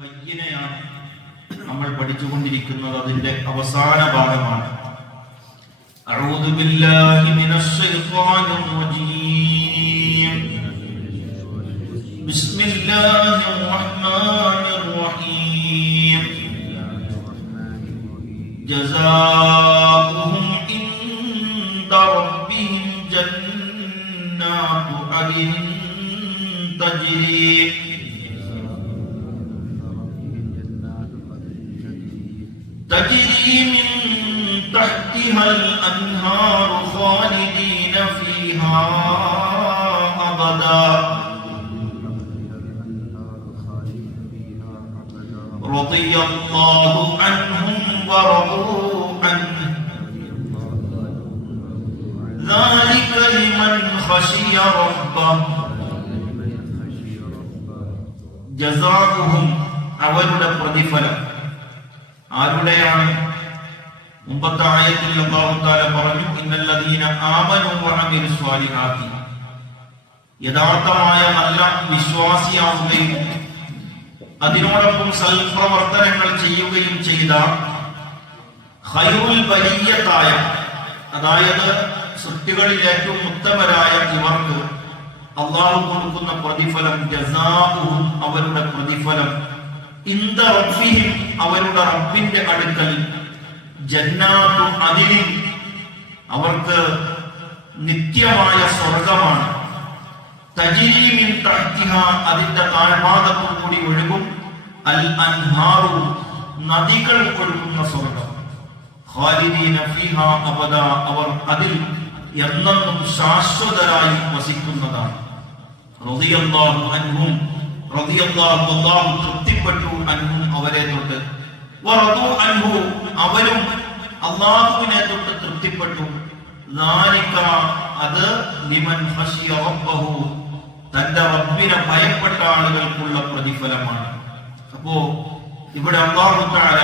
ബയ്യിനയാണ് നമ്മൾ പഠിച്ചുകൊണ്ടിരിക്കുന്നത്. അതിന്റെ അവസാന ഭാഗമാണ്. അഊദു ബില്ലാഹി മിനശ് ശൈത്വാനിർ റജീം. ബിസ്മില്ലാഹിർ റഹ്മാനിർ റഹീം. ജസാഉഹും ഇൻദ റബ്ബിഹിം ജന്നാതു അദ്ൻ തജ്രി من تحتها الأنهار خالدين فيها أبدا رضي الله عنهم ورضوا عنه ذلك لمن خشي ربه جزاؤهم അവരുടെ പ്രതിഫലം ആരുടെയാണ്? മുമ്പത്തെ ആയത്തിൽ അല്ലാഹു തആല പറഞ്ഞു, ഇന്നല്ലദീന ആമനൂ വഅമിലു സ്വാലിഹാത്തി, യഥാർത്ഥമായ നല്ല വിശ്വാസിയാവുകയും അതിനോടൊപ്പം സൽപ്രവർത്തനങ്ങൾ ചെയ്യുകയും ചെയ്ത ഖൈറുൽ ബരിയ്യത്തായ, അതായത് സൃഷ്ടികളിൽ ഏറ്റവും ഉത്തമരായ ഇവർക്ക് അല്ലാഹു കൊടുക്കുന്ന പ്രതിഫലം ജസാഉഹും, അവരുടെ പ്രതിഫലം ഇൻദ റബ്ബിഹിം, അവരുടെ റബ്ബിന്റെ അടുക്കൽ ജന്നാതു അദ്ൻ, അവർക്ക് നിത്യമായ സ്വർഗമാണ്. തജ്രി മിൻ തഹ്തിഹാ, അതിന്റെ താഴ്ഭാഗത്തു കൂടി ഒഴുകും അൽ അൻഹാറു, നദികൾ ഒഴുകുന്ന സ്വർഗം. ഖാലിദീന ഫീഹാ അബദാ, അവർ അതിൽ എന്നെന്നും ശാശ്വതരായി വസിക്കുന്നതാണ്. റളിയല്ലാഹു അൻഹും, റളിയല്ലാഹു, അല്ലാഹു തൃപ്തിപ്പെട്ടു, അൻഹും, അവരെ തൊട്ട്, വറദു അൻഹു, അവരും അല്ലാഹുവിനെ തൊട്ട് തൃപ്തിപ്പെട്ടു. ദാലിക, അത് ലിമൻ ഖശിയ റബ്ബഹു, തന്റെ റബ്ബിനെ ഭയപ്പെട്ട ആളുകൾക്കുള്ള പ്രതിഫലമാണ്. അപ്പോ ഇവിടെ അല്ലാഹു തആല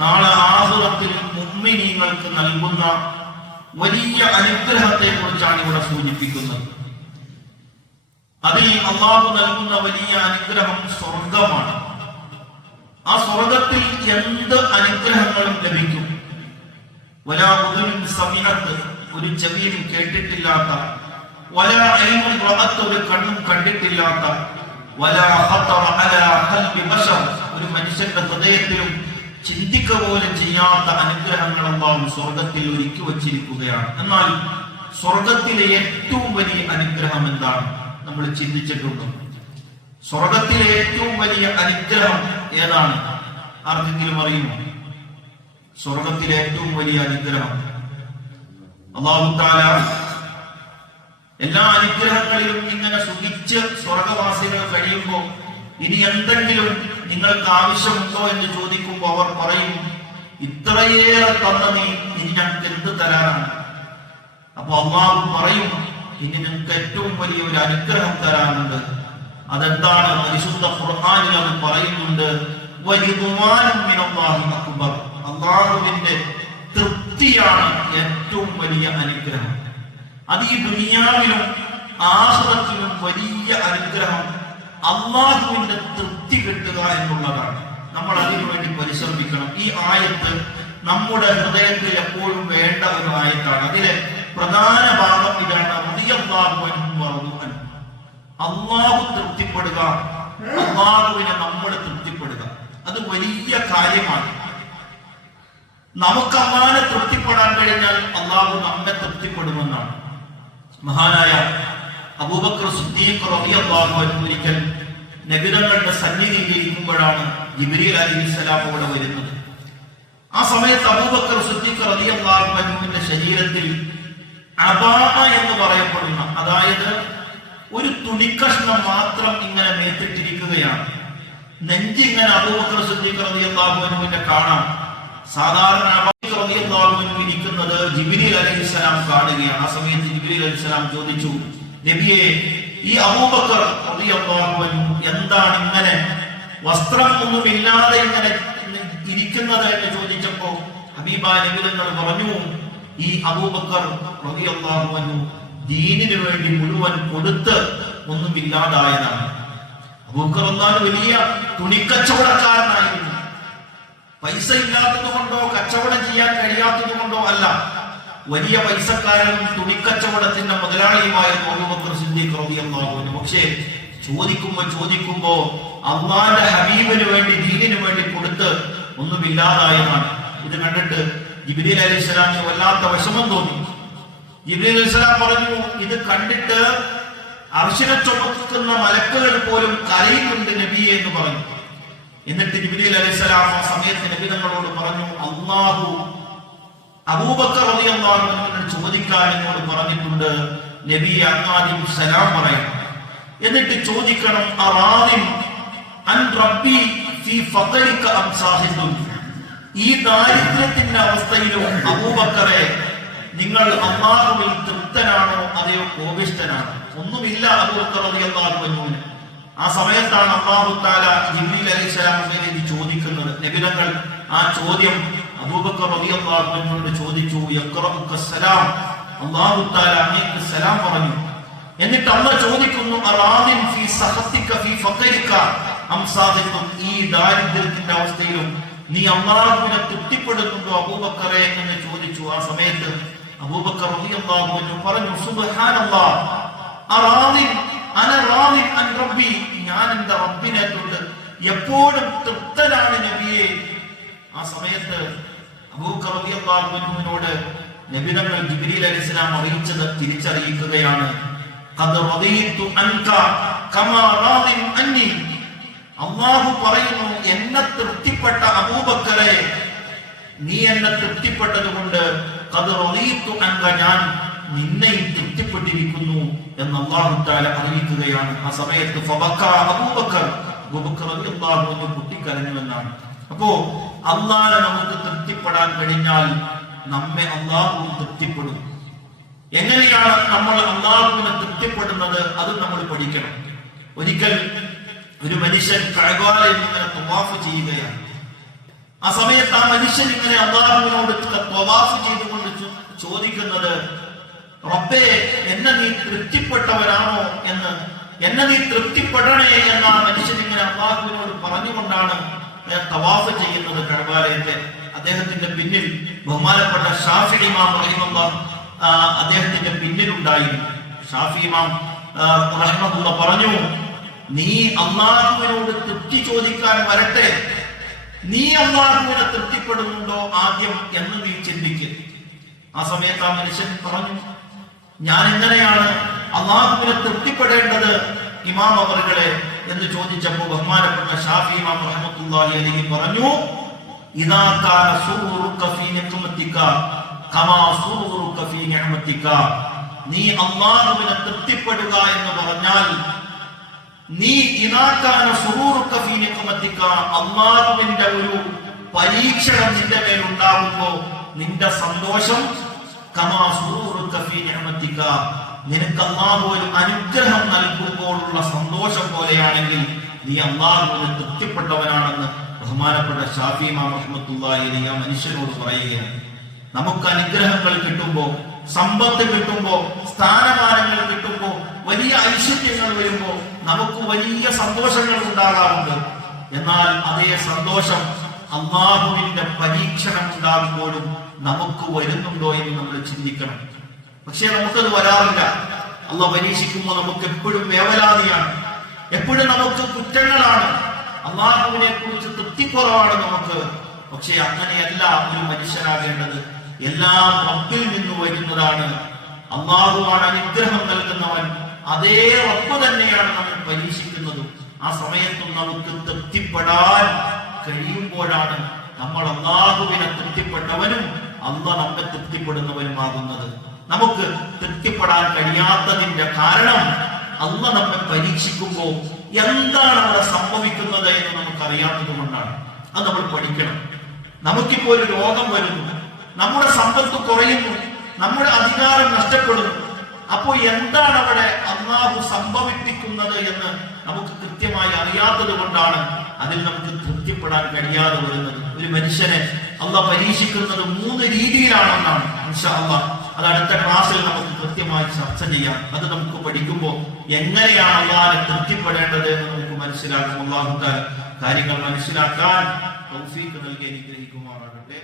നാളെ ആഖിറത്തിൽ മുഅ്മിനീങ്ങൾക്ക് നൽകുന്ന വലിയ അനുഗ്രഹത്തെ കുറിച്ചാണ് ഇവിടെ സൂചിപ്പിക്കുന്നത്. അതിൽ അല്ലാഹു നൽകുന്ന വലിയ അനുഗ്രഹം സ്വർഗമാണ്. ആ സ്വർഗത്തിൽ എന്ത് അനുഗ്രഹങ്ങളും ലഭിക്കും. വലാ ഉദുൻ സമീഅത്ത്, ഒരു ചെവിയും കേട്ടിട്ടില്ലാത്ത, വലാ ഐനുൻ റഅത്ത്, ഒരു കണ്ണും കണ്ടിട്ടില്ലാത്ത, വലാ ഖതറ അലാ ഖൽബി ബശർ, ഒരു മനുഷ്യന്റെ ഹൃദയത്തിലും ചിന്തിക്ക പോലും ചെയ്യാത്ത അനുഗ്രഹങ്ങൾ അല്ലാഹു സ്വർഗത്തിൽ ഒരുക്കി വച്ചിരിക്കുകയാണ്. എന്നാൽ സ്വർഗത്തിലെ ഏറ്റവും വലിയ അനുഗ്രഹം എന്താണ്? നമ്മൾ ചിന്തിച്ചിട്ടുണ്ടോ? സ്വർഗത്തിലെ ഏറ്റവും വലിയ അനുഗ്രഹം ഏതാണ്? ആർക്കെങ്കിലും അറിയുമോ? സ്വർഗത്തിലെ ഏറ്റവും വലിയ അനുഗ്രഹം, അല്ലാഹു തആല എല്ലാ അനുഗ്രഹങ്ങളിലും ഇങ്ങനെ സുഖിച്ച് സ്വർഗവാസികൾ കഴിയുമ്പോൾ ഇനി എന്തെങ്കിലും നിങ്ങൾക്ക് ആവശ്യമുണ്ടോ എന്ന് ചോദിക്കുമ്പോൾ അവർ പറയും, ഇത്രയേറെ തന്ന നീ ഇനി ഞങ്ങൾക്ക് എന്ത് തരാനാണ്? അപ്പൊ അല്ലാഹു പറയും, ഇനി നിങ്ങൾക്ക് ഏറ്റവും വലിയ ഒരു അനുഗ്രഹം തരാനുണ്ട്. അതെന്താണ്? പരിശുദ്ധ ഖുർആനിൽ അത് പറയുന്നുണ്ട്, വരിദ്വാനും മിനല്ലാഹി അക്ബർ, അല്ലാഹുവിന്റെ തൃപ്തിയാണ് ഏറ്റവും വലിയ അനുഗ്രഹം. അത് ഈ ദുനിയാവിലും ആഖിറത്തിലും വലിയ അനുഗ്രഹം അല്ലാഹുവിന്റെ തൃപ്തി കിട്ടുക എന്നുള്ളതാണ്. നമ്മൾ അതിനുവേണ്ടി പരിശ്രമിക്കണം. ഈ ആയത്ത് നമ്മുടെ ഹൃദയത്തിൽ എപ്പോഴും വേണ്ട ഒരു ആയത്താണ്. അതിലെ പ്രധാന ഭാഗം ഇതാണ്, റളിയല്ലാഹു അൻഹു വറദു അൻഹു, അല്ലാഹു തൃപ്തിപ്പെടുക, അല്ലാഹുവിനെ നമ്മൾ തൃപ്തിപ്പെടുക. അത് വലിയ കാര്യമാണ്. നമുക്ക് അല്ലാഹുവിനെ തൃപ്തിപ്പെടാൻ കഴിഞ്ഞാൽ അല്ലാഹു നമ്മെ തൃപ്തിപ്പെടുമെന്നാണ്. മഹാനായ അബൂബക്കർ സിദ്ദീഖ് റളിയല്ലാഹു അൻഹു ഒരിക്കൽ നബിതങ്ങളുടെ സന്നിധിയിൽ ഇരിക്കുമ്പോഴാണ് ജിബ്രീൽ അലൈഹിസ്സലാം അവിടെ വരുന്നത്. ആ സമയത്ത് അബൂബക്കർ സിദ്ദീഖ് റളിയല്ലാഹു അൻഹുവിന്റെ ശരീരത്തിൽ അബാഅ എന്ന് പറയപ്പെടുന്ന, അതായത് ഒരു തുണിക്കഷ്ണം മാത്രം ഇങ്ങനെ മേത്തിട്ടിരിക്കുകയാണ്. നെഞ്ചിങ്ങനെ അബൂബക്കർ സിദ്ദീഖ് റളിയല്ലാഹു അൻഹുവിനെ കാണാം. സാധാരണ അബൂബക്കർ റളിയല്ലാഹു അൻഹു ഇരിക്കുന്നത് ജിബ്രീൽ അലൈഹിസ്സലാം കാണുകയാണ്. ആ സമയത്ത് ജിബ്രീൽ അലൈഹിസ്സലാം ചോദിച്ചു, നബിയെ, ഈ അബൂബക്കർ റളിയല്ലാഹു അൻഹു എന്താണ് ഇങ്ങനെ വസ്ത്രം ഒന്നുമില്ലാതെ ഇങ്ങനെ ഇരിക്കുന്നത് എന്ന് ചോദിച്ചപ്പോ ഹബീബായ നബി തങ്ങൾ പറഞ്ഞു, ഈ അബൂബക്കർ റളിയല്ലാഹു അൻഹു ദീനിനു വേണ്ടി മുഴുവൻ കൊടുത്ത് ഒന്നുമില്ലാതായതാണ്. അബൂബക്കർ റളിയല്ലാഹു വലിയ തുണിക്കച്ചവടക്കാരനായിരുന്നു. പൈസ ഇല്ലാത്തത് കൊണ്ടോ കച്ചവടം ചെയ്യാൻ കഴിയാത്തത് കൊണ്ടോ അല്ല, വലിയ പൈസക്കാരനും തുണിക്കച്ചവടത്തിന്റെ മുതലാളിയുമായിരുന്നു അബൂബക്കർ സിദ്ദീഖ് റളിയല്ലാഹു അൻഹു. പക്ഷേ ചോദിക്കുമ്പോ അള്ളാന്റെ ഹബീബിന് വേണ്ടി, ദീനിന് വേണ്ടി കൊടുത്ത് ഒന്നുമില്ലാതായതാണ്. ഇത് കണ്ടിട്ട് ജിബ്രീൽ അലൈഹിസ്സലാമിന് വല്ലാത്ത വിഷമം തോന്നി. ജിബ്രീൽ അലൈഹിസ്സലാം പറഞ്ഞു, ഇത് കണ്ടിട്ട് അർശിനെ ചുമക്കുന്ന മലക്കുകൾ പോലും കരയുന്നുണ്ട് നബിയെ എന്ന് പറഞ്ഞു. എന്നിട്ട് ജിബ്രീൽ അലൈഹിസ്സലാം ആ സമയത്ത് നബി തങ്ങളോട് പറഞ്ഞു, അല്ലാഹു അബൂബക്കർ റളിയല്ലാഹു അൻഹുവിനോട് ചോദിക്കാൻ എന്നോട് പറഞ്ഞിട്ടുണ്ട്, നബിയെ ആദ്യം സലാം പറയണം, എന്നിട്ട് ചോദിക്കണം, അറാദിൻ അൻ റബ്ബി ഫീ ഫഖരിക അം സാഹിദുൻ. ഈ ദാരിദ്ര്യത്തിന്റെ അവസ്ഥയിലും അബൂബക്കറെ നിങ്ങൾ അല്ലാഹുവിൽ തൃപ്തനാണോ അതെയോ കോപിഷ്ഠനാണോ? ഒന്നുമില്ല അബൂബക്കർ റളിയല്ലാഹു അൻഹുവിന്. ആ സമയത്താണ് അല്ലാഹു തആല ജിബ്രീൽ അലൈഹിസ്സലാമിനെ ഇത് ചോദിക്കുന്നത്. നബി തങ്ങൾ ആ ചോദ്യം അബൂബക്കർ റളിയല്ലാഹു അൻഹുവിനോട് ചോദിച്ചു. യഖറഉക സലാം, അല്ലാഹു തആല അങ്ങേക്ക് സലാം പറഞ്ഞു. എന്നിട്ട് അല്ലാഹു ചോദിക്കുന്നു, അറാദിൻ ഫീ സഖതിക ഫീ ഫഖരിക അം സാദിഖുൻ. ഈ ദാരിദ്ര്യത്തിന്റെ അവസ്ഥയിലും നീ അല്ലാഹുവിനെ തൃപ്തിപ്പെടുന്നുണ്ടോ അബൂബക്കറെ എന്ന് ചോദിച്ചു. ആ സമയത്ത് അബൂബക്കർ റളിയല്ലാഹു അൻഹു പറഞ്ഞു, സുബ്ഹാനല്ലാഹ്, അറാദിൻ അന റാദിൻ അൻ റബ്ബി. ഞാൻ എൻ്റെ റബ്ബിനെ തൊട്ട് എപ്പോഴും തൃപ്തനാണ് നബിയെ. ആ സമയത്ത് അബൂബക്കർ റളിയല്ലാഹു അൻഹുവിനോട് നബി തങ്ങൾ ജിബ്രീൽ അലൈഹിസ്സലാം അറിയിച്ചത് തിരിച്ചറിയിക്കുകയാണ്. ഖദ് റദീതു അൻക കമാ റാദിൻ അന്നി. അല്ലാഹു പറയുന്നു, എന്നെ തൃപ്തിപ്പെട്ട അബൂബക്കറെ, നീ എന്നെ തൃപ്തിപ്പെട്ടതുകൊണ്ട് ഖദ് റദീതു അൻക, ഞാൻ നിന്നെയും തൃപ്തിപ്പെട്ടിരിക്കുന്നു എന്ന് അല്ലാഹു തആല അറിയിക്കുകയാണ്. ആ സമയത്ത് ഫബക്ക അബൂബക്കർ, അബൂബക്കർ റളിയല്ലാഹു അൻഹു പൊട്ടിക്കരഞ്ഞു എന്നാണ്. അപ്പോ അല്ലാഹുവിനെ നമുക്ക് തൃപ്തിപ്പെടാൻ കഴിഞ്ഞാൽ നമ്മെ അല്ലാഹു തൃപ്തിപ്പെടും. എങ്ങനെയാണ് നമ്മൾ അല്ലാഹുവിനെ തൃപ്തിപ്പെടുന്നത്? അത് നമ്മൾ പഠിക്കണം. ഒരിക്കൽ ഒരു മനുഷ്യൻ കഅബയിൽ ഇങ്ങനെ തവാഫ് ചെയ്യുകയാണ്. ആ സമയത്ത് ആ മനുഷ്യൻ ഇങ്ങനെ അല്ലാഹുവിനോട് തവാഫ് ചെയ്തുകൊണ്ട് ചോദിക്കുന്നത്, റബ്ബേ, എന്നെ നീ തൃപ്തിപ്പെട്ടവരാണോ എന്ന്, എന്നെ നീ തൃപ്തിപ്പെടണേ എന്ന ആ മനുഷ്യൻ ഇങ്ങനെ അല്ലാഹുവിനോട് പറഞ്ഞുകൊണ്ടാണ് തവാഫ് ചെയ്യുന്നത് കഅബയിലെ. അദ്ദേഹത്തിന്റെ പിന്നിൽ ബഹുമാനപ്പെട്ട ഷാഫിഈ ഇമാം റഹിമഹുല്ലാഹ് അദ്ദേഹത്തിന്റെ പിന്നിലുണ്ടായിരുന്നു. ഷാഫിഈ ഇമാം റഹിമഹുല്ലാഹ് പറഞ്ഞു, നീ അല്ലാഹുവിനോട് തൃപ്തി ചോദിക്കാൻ വരട്ടെ, നീ അല്ലാഹുവിനെ തൃപ്തിപ്പെടുന്നുണ്ടോ ആദ്യം എന്ന് നീ ചിന്തിക്കുക. ആ സമയത്ത് ആ മനുഷ്യൻ പറഞ്ഞു, ഞാൻ എങ്ങനെയാണ് അല്ലാഹുവിനെ തൃപ്തിപ്പെടേണ്ടത് ഇമാം അവറുകളെ എന്ന് ചോദിച്ചപ്പോൾ ബഹുമാനപ്പെട്ട ഷാഫിഈ ഇമാം റഹ്മത്തുള്ളാഹി അലൈഹി പറഞ്ഞു, ഇദാ കാന സുറൂറുക ഫീ നിഖ്മതിക കമാ സുറൂറുക ഫീ നിഅമതിക. നീ അല്ലാഹുവിനെ തൃപ്തിപ്പെടുക എന്ന് പറഞ്ഞാൽ, നീ ഇദാ കാന സുറൂറുക ഫീ നിഖ്മതിക, അല്ലാഹുവിന്റെ ഒരു പരീക്ഷണം നിന്റെ മേൽ ഉണ്ടാകുമ്പോൾ നിന്റെ സന്തോഷം കമാ സുറൂറുക ഫീ നിഅമതിക, നിനക്ക് അല്ലാഹു ഒരു അനുഗ്രഹം നൽകുമ്പോഴുള്ള സന്തോഷം പോലെയാണെങ്കിൽ നീ അല്ലാഹുവിനെ തൃപ്തിപ്പെട്ടവനാണെന്ന് ബഹുമാനപ്പെട്ട ഷാഫിഈ ഇമാം റഹ്മത്തുള്ളാഹി അലൈഹി ആ മനുഷ്യനോട് പറയുകയാണ്. നമുക്ക് അനുഗ്രഹങ്ങൾ കിട്ടുമ്പോ, സമ്പത്ത് കിട്ടുമ്പോ, സ്ഥാനമാനങ്ങൾ കിട്ടുമ്പോ, വലിയ ഐശ്വര്യങ്ങൾ വരുമ്പോ നമുക്ക് വലിയ സന്തോഷങ്ങൾ ഉണ്ടാകാറുണ്ട്. എന്നാൽ അതേ സന്തോഷം അല്ലാഹുവിന്റെ പരീക്ഷണം ഉണ്ടാകുമ്പോഴും നമുക്ക് വരുന്നുണ്ടോ എന്ന് നമ്മൾ ചിന്തിക്കണം. പക്ഷേ നമുക്കത് വരാറില്ല. അല്ലാഹു പരീക്ഷിക്കുമ്പോൾ നമുക്ക് എപ്പോഴും വേവലാതിയാണ്, എപ്പോഴും നമുക്ക് കുറ്റങ്ങളാണ്, അല്ലാഹുവിനെ കുറിച്ച് തൃപ്തിക്കുറവാണ് നമുക്ക്. പക്ഷേ അങ്ങനെയല്ല ഒരു മനുഷ്യനാകേണ്ടത്. എല്ലാം റബ്ബിൽ നിന്ന് വരുന്നതാണ്. അല്ലാഹുവാണ് അനുഗ്രഹം നൽകുന്നവൻ. അതേ റബ്ബ് തന്നെയാണ് നമ്മൾ പരീക്ഷിക്കുന്നത്. ആ സമയത്തും നമുക്ക് തൃപ്തിപ്പെടാൻ കഴിയുമ്പോഴാണ് നമ്മൾ അല്ലാഹുവിനെ തൃപ്തിപ്പെട്ടവനും അല്ലാഹു നമ്മെ തൃപ്തിപ്പെടുന്നവനുമാകുന്നത്. നമുക്ക് തൃപ്തിപ്പെടാൻ കഴിയാത്തതിന്റെ കാരണം അല്ലാഹു നമ്മെ പരീക്ഷിക്കുമ്പോൾ എന്താണ് അവിടെ സംഭവിക്കുന്നത് എന്ന് നമുക്ക് അറിയാത്തത് കൊണ്ടാണ്. അത് നമ്മൾ പഠിക്കണം. നമുക്കിപ്പോൾ ഒരു രോഗം വരുന്നു, നമ്മുടെ സമ്പത്ത് കുറയുന്നു, നമ്മുടെ അധികാരം നഷ്ടപ്പെടുന്നു. അപ്പോൾ എന്താണ് അവിടെ അല്ലാഹു സംഭവിപ്പിക്കുന്നത് എന്ന് നമുക്ക് കൃത്യമായി അറിയാത്തത് കൊണ്ടാണ് അതിൽ നമുക്ക് തൃപ്തിപ്പെടാൻ കഴിയാതെ വരുന്നത്. ഒരു മനുഷ്യനെ അല്ലാഹു പരീക്ഷിക്കുന്നത് 3 രീതിയിലാണെന്നാണ് ഇൻഷാ അല്ലാഹ് അത് അടുത്ത ക്ലാസ്സിൽ നമുക്ക് കൃത്യമായി ചർച്ച ചെയ്യാം. അത് നമുക്ക് പഠിക്കുമ്പോൾ എങ്ങനെയാണ് അള്ളാഹനെ തൃപ്തിപ്പെടേണ്ടത് എന്ന് നമുക്ക് മനസ്സിലാക്കും. അള്ളാഹു കാര്യങ്ങൾ മനസ്സിലാക്കാൻ തൗഫീഖ് നൽകി അനുഗ്രഹിക്കുമാറാകട്ടെ.